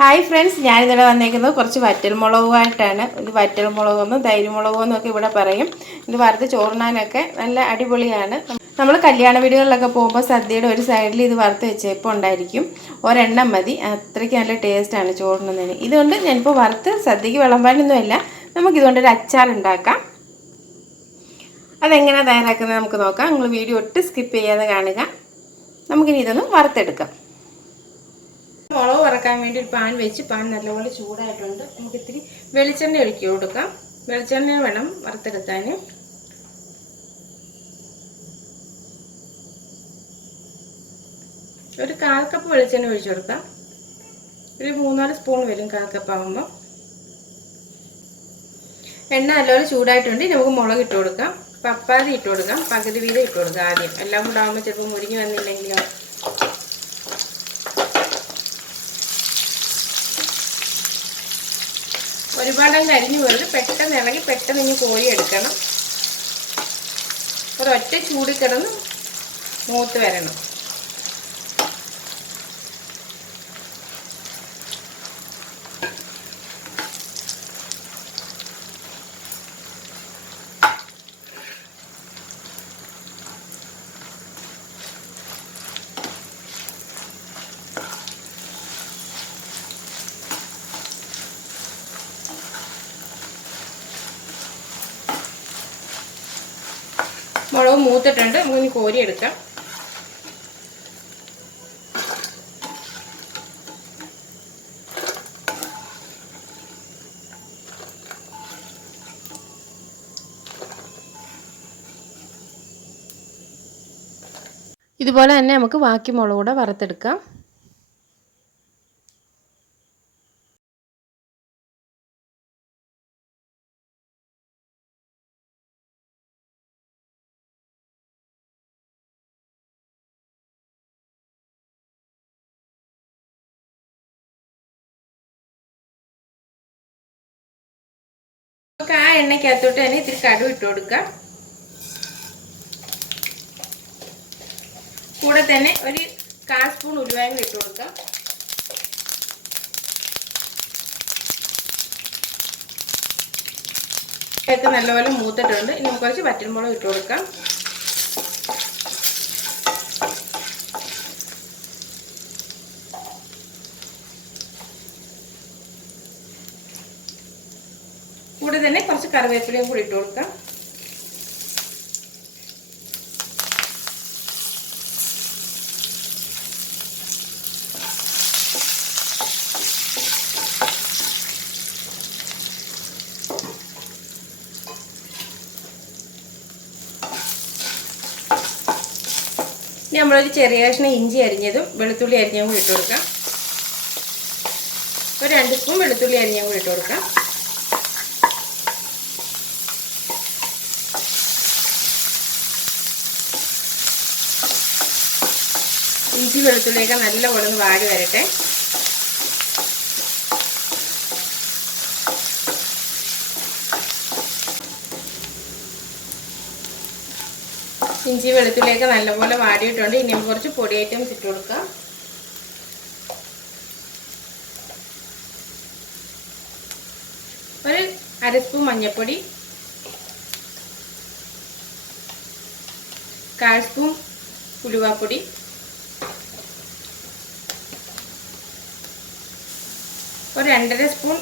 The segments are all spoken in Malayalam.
ഹായ് ഫ്രണ്ട്സ്, ഞാനിവിടെ വന്നേക്കുന്നത് കുറച്ച് വറ്റൽമുളകുമായിട്ടാണ്. ഇത് വറ്റൽമുളകൊന്നും തൈരുമുളകൊന്നും ഇവിടെ പറയും. ഇത് വറുത്ത് ചോറിനാനൊക്കെ നല്ല അടിപൊളിയാണ്. നമ്മൾ കല്യാണ വീടുകളിലൊക്കെ പോകുമ്പോൾ സദ്യയുടെ ഒരു സൈഡിൽ ഇത് വറുത്ത് വെച്ചപ്പോൾ ഉണ്ടായിരിക്കും. ഒരെണ്ണം മതി, അത്രയ്ക്ക് നല്ല ടേസ്റ്റാണ് ചോറിനുന്നതിന്. ഇതുകൊണ്ട് ഞാനിപ്പോൾ വറുത്ത് സദ്യക്ക് വിളമ്പാനൊന്നുമല്ല, നമുക്കിതുകൊണ്ടൊരു അച്ചാർ ഉണ്ടാക്കാം. അതെങ്ങനെയാണ് തയ്യാറാക്കുന്നത് നമുക്ക് നോക്കാം. നിങ്ങൾ വീഡിയോ ഒട്ടും സ്കിപ്പ് ചെയ്യാതെ കാണുക. നമുക്കിനി ഇതൊന്ന് വറുത്തെടുക്കാം. മുളക് വറക്കാൻ വേണ്ടി ഒരു പാൻ വെച്ച്, പാൻ നല്ലപോലെ ചൂടായിട്ടുണ്ട്. നമുക്ക് ഇത്തിരി വെളിച്ചെണ്ണ ഒഴിക്കി കൊടുക്കാം. വെളിച്ചെണ്ണ വേണം വറുത്തെടുക്കാൻ. ഒരു 1/4 കപ്പ് വെളിച്ചെണ്ണ ഒഴിച്ചു കൊടുക്കാം. ഒരു 3-4 സ്പൂൺ വരും 1/4 കപ്പ് ആകുമ്പോൾ. എണ്ണ നല്ലപോലെ ചൂടായിട്ടുണ്ട്. നമുക്ക് മുളക് ഇട്ട് കൊടുക്കാം. പപ്പാതി ഇട്ട് കൊടുക്കാം, പകുതി വീതം ഇട്ട് കൊടുക്കാം. ആദ്യം എല്ലാം കൂടെ ആകുമ്പോൾ ചിലപ്പോൾ മുരിഞ്ഞ് വന്നില്ലെങ്കിലോ. ഒരുപാടങ്ങ് അരിഞ്ഞു പോയത്, പെട്ടെന്ന് ഇളകി പെട്ടെന്ന് ഇനി കോരി എടുക്കണം. ഒരൊറ്റ ചൂടിൽ കിടന്ന് മൂത്ത് വരണം. മുളക് മൂത്തിട്ടുണ്ട്, നമുക്കിനി കോരിയെടുക്കാം. ഇതുപോലെ തന്നെ നമുക്ക് ബാക്കി മുളക് കൂടെ വറുത്തെടുക്കാം. നമുക്ക് ആ എണ്ണയ്ക്കകത്തോട്ട് തന്നെ ഇത്തിരി കടുക് ഇട്ട് കൊടുക്കാം. കൂടെ തന്നെ ഒരു 1/4 സ്പൂൺ ഉലുവയും ഇട്ട് കൊടുക്കാം. ഇതൊക്കെ നല്ലപോലെ മൂത്തിട്ടുണ്ട്. ഇനി നമുക്ക് കുറച്ച് വറ്റൽമുളക് ഇട്ട് കൊടുക്കാം. കൂടെ തന്നെ കുറച്ച് കറിവേപ്പിലയും കൂടി ഇട്ട് കൊടുക്കാം. ഇനി നമ്മളൊരു ചെറിയ കഷ്ണം ഇഞ്ചി അരിഞ്ഞതും വെളുത്തുള്ളി അരിഞ്ഞതും കൂടി ഇട്ട് കൊടുക്കാം. ഒരു 2 സ്പൂൺ വെളുത്തുള്ളി അരിഞ്ഞതും കൂടി ഇട്ട് കൊടുക്കാം. ഇഞ്ചി വെളുത്തുള്ളിയൊക്കെ നല്ലപോലെ ഒന്ന് വാടി വരട്ടെ. ഇഞ്ചി വെളുത്തുള്ളിയൊക്കെ നല്ലപോലെ വാടിയിട്ടുണ്ട്. ഇനി നമുക്ക് കുറച്ച് പൊടി ഐറ്റംസ് ഇട്ട് കൊടുക്കാം. ഒരു 1/2 സ്പൂൺ മഞ്ഞൾപ്പൊടി, 1/4 സ്പൂൺ ഉലുവാപ്പൊടി, ഒരു 2.5 സ്പൂൺ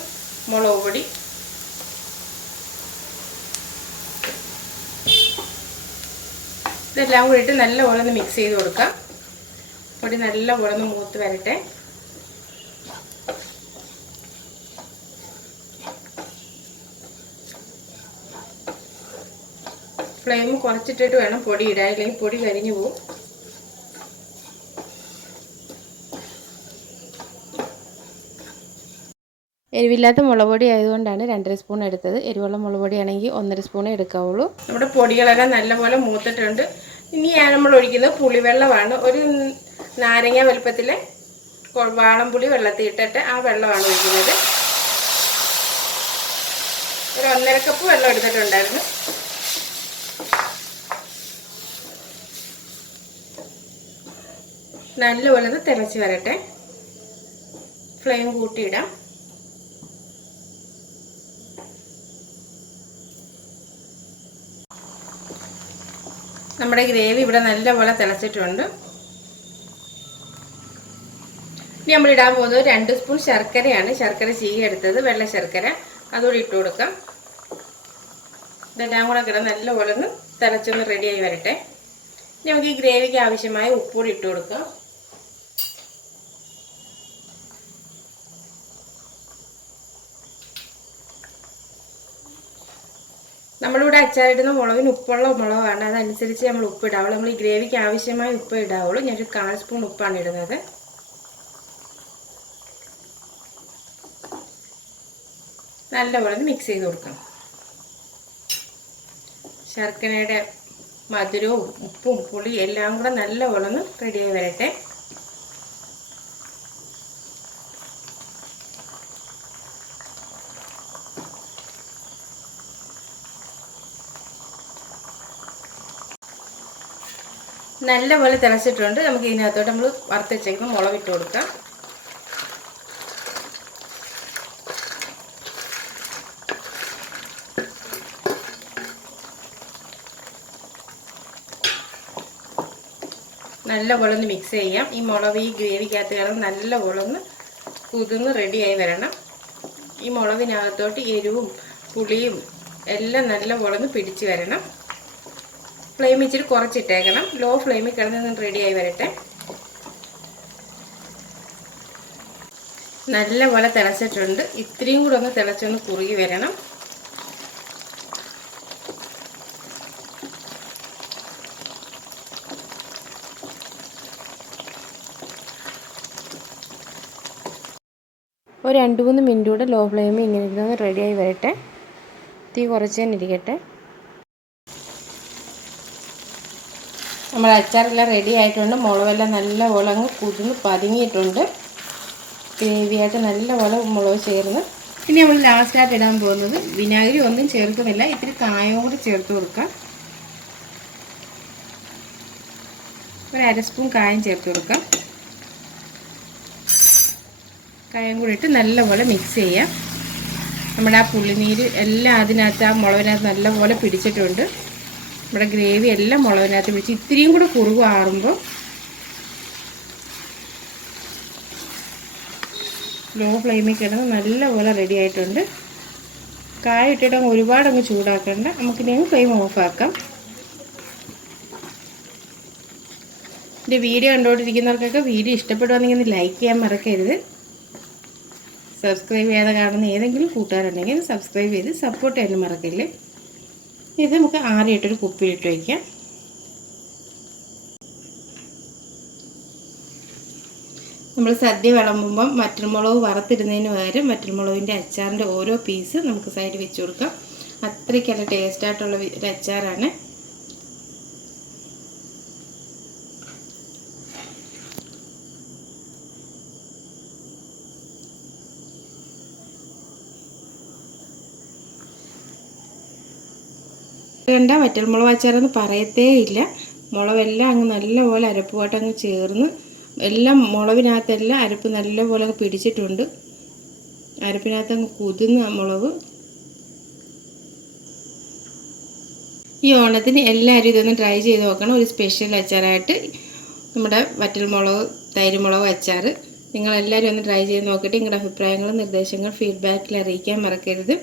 മുളക് പൊടി, ഇതെല്ലാം കൂടി ഇട്ട് നല്ലപോലെ ഒന്ന് മിക്സ് ചെയ്ത് കൊടുക്കാം. പൊടി നല്ലപോലെ ഒന്ന് മൂത്ത് വരട്ടെ. ഫ്ലെയിം കുറച്ചിട്ടിട്ട് വേണം പൊടി ഇടാൻ, ഇല്ലെങ്കിൽ പൊടി കരിഞ്ഞു പോകും. എരിവില്ലാത്ത മുളക് പൊടി ആയതുകൊണ്ടാണ് 2.5 സ്പൂൺ എടുത്തത്. എരിവുള്ള മുളക് പൊടിയാണെങ്കിൽ 1.5 സ്പൂണേ എടുക്കാവുള്ളൂ. നമ്മുടെ പൊടികളെല്ലാം നല്ലപോലെ മൂത്തിട്ടുണ്ട്. ഇനി നമ്മൾ ഒഴിക്കുന്നത് പുളിവെള്ളമാണ്. ഒരു നാരങ്ങ വലുപ്പത്തിലെ വാളംപുളി വെള്ളത്തിൽ ഇട്ടിട്ട് ആ വെള്ളമാണ് ഒഴിക്കുന്നത്. ഒരു 1.5 കപ്പ് വെള്ളം എടുത്തിട്ടുണ്ടായിരുന്നു. നല്ലപോലെ തിളച്ച് വരട്ടെ. ഫ്ലെയിം കൂട്ടിയിടാം. നമ്മുടെ ഗ്രേവി ഇവിടെ നല്ലപോലെ തിളച്ചിട്ടുണ്ട്. ഇനി നമ്മൾ ഇടാൻ പോകുന്നത് 2 സ്പൂൺ ശർക്കരയാണ്. ശർക്കര ചീകിയെടുത്തത്, വെള്ള ശർക്കര. അതുകൂടി ഇട്ട് കൊടുക്കാം. ഇതെല്ലാം കൂടെ കിടന്ന് നല്ലപോലെ ഒന്ന് തിളച്ചൊന്ന് റെഡിയായി വരട്ടെ. ഇനി നമുക്ക് ഈ ഗ്രേവിക്ക് ആവശ്യമായ ഉപ്പുകൂടി ഇട്ട് കൊടുക്കാം. നമ്മളിവിടെ അച്ചാറിടുന്ന മുളകിന് ഉപ്പുള്ള മുളകാണ്, അതനുസരിച്ച് നമ്മൾ ഉപ്പ് ഇടാവുള്ളൂ. നമ്മൾ ഈ ഗ്രേവിക്ക് ആവശ്യമായ ഉപ്പ് ഇടാവുള്ളൂ. ഞാനൊരു 1/4 സ്പൂൺ ഉപ്പാണ് ഇടുന്നത്. നല്ലപോലെ മിക്സ് ചെയ്ത് കൊടുക്കണം. ശർക്കരയുടെ മധുരവും ഉപ്പും പുളി എല്ലാം കൂടെ നല്ലപോലെ ഒന്ന് റെഡിയായി വരട്ടെ. നല്ലപോലെ തിളച്ചിട്ടുണ്ട്. നമുക്ക് ഇതിനകത്തോട്ട് നമ്മൾ വറുത്ത് വെച്ചേക്കുന്ന മുളക് ഇട്ട് കൊടുക്കാം. നല്ലപോലെ ഒന്ന് മിക്സ് ചെയ്യാം. ഈ മുളക് ഈ ഗ്രേവിക്കകത്ത് കിടന്ന് നല്ലപോലെ ഒന്ന് കുതിർന്ന് റെഡിയായി വരണം. ഈ മുളകിനകത്തോട്ട് എരിവും പുളിയും എല്ലാം നല്ലപോലെ ഒന്ന് പിടിച്ച് വരണം. ഫ്ലെയിം ഇച്ചിരി കുറച്ചിട്ടേക്കണം. ലോ ഫ്ലെയിമിൽ കിടന്ന് റെഡിയായി വരട്ടെ. നല്ലപോലെ തിളച്ചിട്ടുണ്ട്. ഇത്രയും കൂടെ ഒന്ന് തിളച്ചൊന്ന് കുറുകി വരണം. ഒരു 2-3 മിനിറ്റ് കൂടെ ലോ ഫ്ലെയിമിൽ ഇങ്ങനെ ഇരുന്ന് റെഡിയായി വരട്ടെ. തീ കുറച്ച് തന്നെ ഇരിക്കട്ടെ. നമ്മുടെ അച്ചാറെല്ലാം റെഡി ആയിട്ടുണ്ട്. മുളകെല്ലാം നല്ലപോലെ അങ്ങ് കുതിർന്ന് പതുങ്ങിയിട്ടുണ്ട്. ഗ്രേവിയായിട്ട് നല്ലപോലെ മുളക് ചേർന്ന്. ഇനി നമ്മൾ ലാസ്റ്റായിട്ട് ഇടാൻ പോകുന്നത് വിനാഗിരി ഒന്നും ചേർക്കുന്നില്ല, ഇത്തിരി കായവും കൂടി ചേർത്ത് കൊടുക്കാം. ഒരു 1/2 സ്പൂൺ കായം ചേർത്ത് കൊടുക്കാം. കായം കൂടി ഇട്ട് നല്ലപോലെ മിക്സ് ചെയ്യാം. നമ്മുടെ ആ പുളിനീര് എല്ലാം അതിനകത്ത് ആ മുളകിനകത്ത് നല്ലപോലെ പിടിച്ചിട്ടുണ്ട്. നമ്മുടെ ഗ്രേവി എല്ലാം മുളകിനകത്ത് പിടിച്ച് ഇത്തിരിയും കൂടെ കുറുവാറുമ്പോൾ ലോ ഫ്ലെയിമിൽ കിടന്ന് നല്ലപോലെ റെഡി ആയിട്ടുണ്ട്. കായ ഇട്ടിട്ട് ഒരുപാടങ്ങ് ചൂടാക്കണ്ട. നമുക്കിനി ഫ്ലെയിം ഓഫാക്കാം. എൻ്റെ വീഡിയോ കണ്ടുകൊണ്ടിരിക്കുന്നവർക്കൊക്കെ വീഡിയോ ഇഷ്ടപ്പെടുവാണെങ്കിൽ ഒന്ന് ലൈക്ക് ചെയ്യാൻ മറക്കരുത്. സബ്സ്ക്രൈബ് ചെയ്യാതെ കാണുന്ന ഏതെങ്കിലും കൂട്ടുകാരുണ്ടെങ്കിൽ സബ്സ്ക്രൈബ് ചെയ്ത് സപ്പോർട്ട് ചെയ്യാനും മറക്കല്ലേ. ഇത് നമുക്ക് ആറിയിട്ടൊരു കുപ്പിയിലിട്ട് വയ്ക്കാം. നമ്മൾ സദ്യ വിളമ്പുമ്പം വറ്റൽമുളക് വറുത്തിടുന്നതിന് പകരം വറ്റൽമുളകിൻ്റെ അച്ചാറിൻ്റെ ഓരോ പീസ് നമുക്ക് സൈഡ് വെച്ച് കൊടുക്കാം. അത്രയ്ക്ക് നല്ല ടേസ്റ്റായിട്ടുള്ള ഒരു അച്ചാറാണ്. കണ്ട വറ്റൽമുളക് അച്ചാറെന്ന് പറയത്തേ ഇല്ല. മുളകെല്ലാം അങ്ങ് നല്ലപോലെ അരപ്പുമായിട്ട് അങ്ങ് ചേർന്ന് എല്ലാം മുളകിനകത്തെല്ലാം അരപ്പ് നല്ലപോലെ അങ്ങ് പിടിച്ചിട്ടുണ്ട്. അരപ്പിനകത്ത് അങ്ങ് കുതിർന്ന മുളക്. ഈ ഓണത്തിന് എല്ലാവരും ഇതൊന്ന് ട്രൈ ചെയ്ത് നോക്കണം. ഒരു സ്പെഷ്യൽ അച്ചാറായിട്ട് നമ്മുടെ വറ്റൽമുളക് തൈരുമുളക് അച്ചാർ നിങ്ങളെല്ലാവരും ഒന്ന് ട്രൈ ചെയ്ത് നോക്കിയിട്ട് നിങ്ങളുടെ അഭിപ്രായങ്ങളും നിർദ്ദേശങ്ങളും ഫീഡ്ബാക്കിൽ അറിയിക്കാൻ മറക്കരുത്.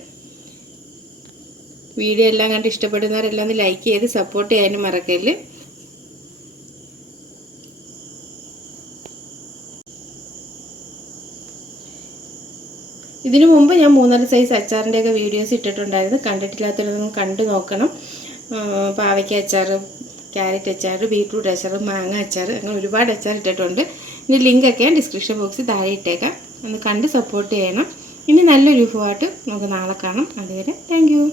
വീഡിയോ എല്ലാം കണ്ട് ഇഷ്ടപ്പെടുന്നവരെല്ലാം ഒന്ന് ലൈക്ക് ചെയ്ത് സപ്പോർട്ട് ചെയ്യാനും മറക്കരുത്. ഇതിനു മുമ്പ് ഞാൻ 3-4 സൈസ് അച്ചാറിൻ്റെയൊക്കെ വീഡിയോസ് ഇട്ടിട്ടുണ്ടായിരുന്നു. കണ്ടിട്ടില്ലാത്തവരൊന്നും കണ്ടു നോക്കണം. പാവയ്ക്ക അച്ചാർ, ക്യാരറ്റ് അച്ചാർ, ബീട്രൂട്ട് അച്ചാർ, മാങ്ങ അച്ചാർ, അങ്ങനെ ഒരുപാട് അച്ചാർ ഇട്ടിട്ടുണ്ട്. ഇനി ലിങ്കൊക്കെ ഡിസ്ക്രിപ്ഷൻ ബോക്സിൽ താഴെ ഇട്ടേക്കാം. ഒന്ന് കണ്ട് സപ്പോർട്ട് ചെയ്യണം. ഇനി നല്ലൊരു വിഭവമായിട്ട് നമുക്ക് നാളെ കാണാം. അതുവരെ താങ്ക് യു.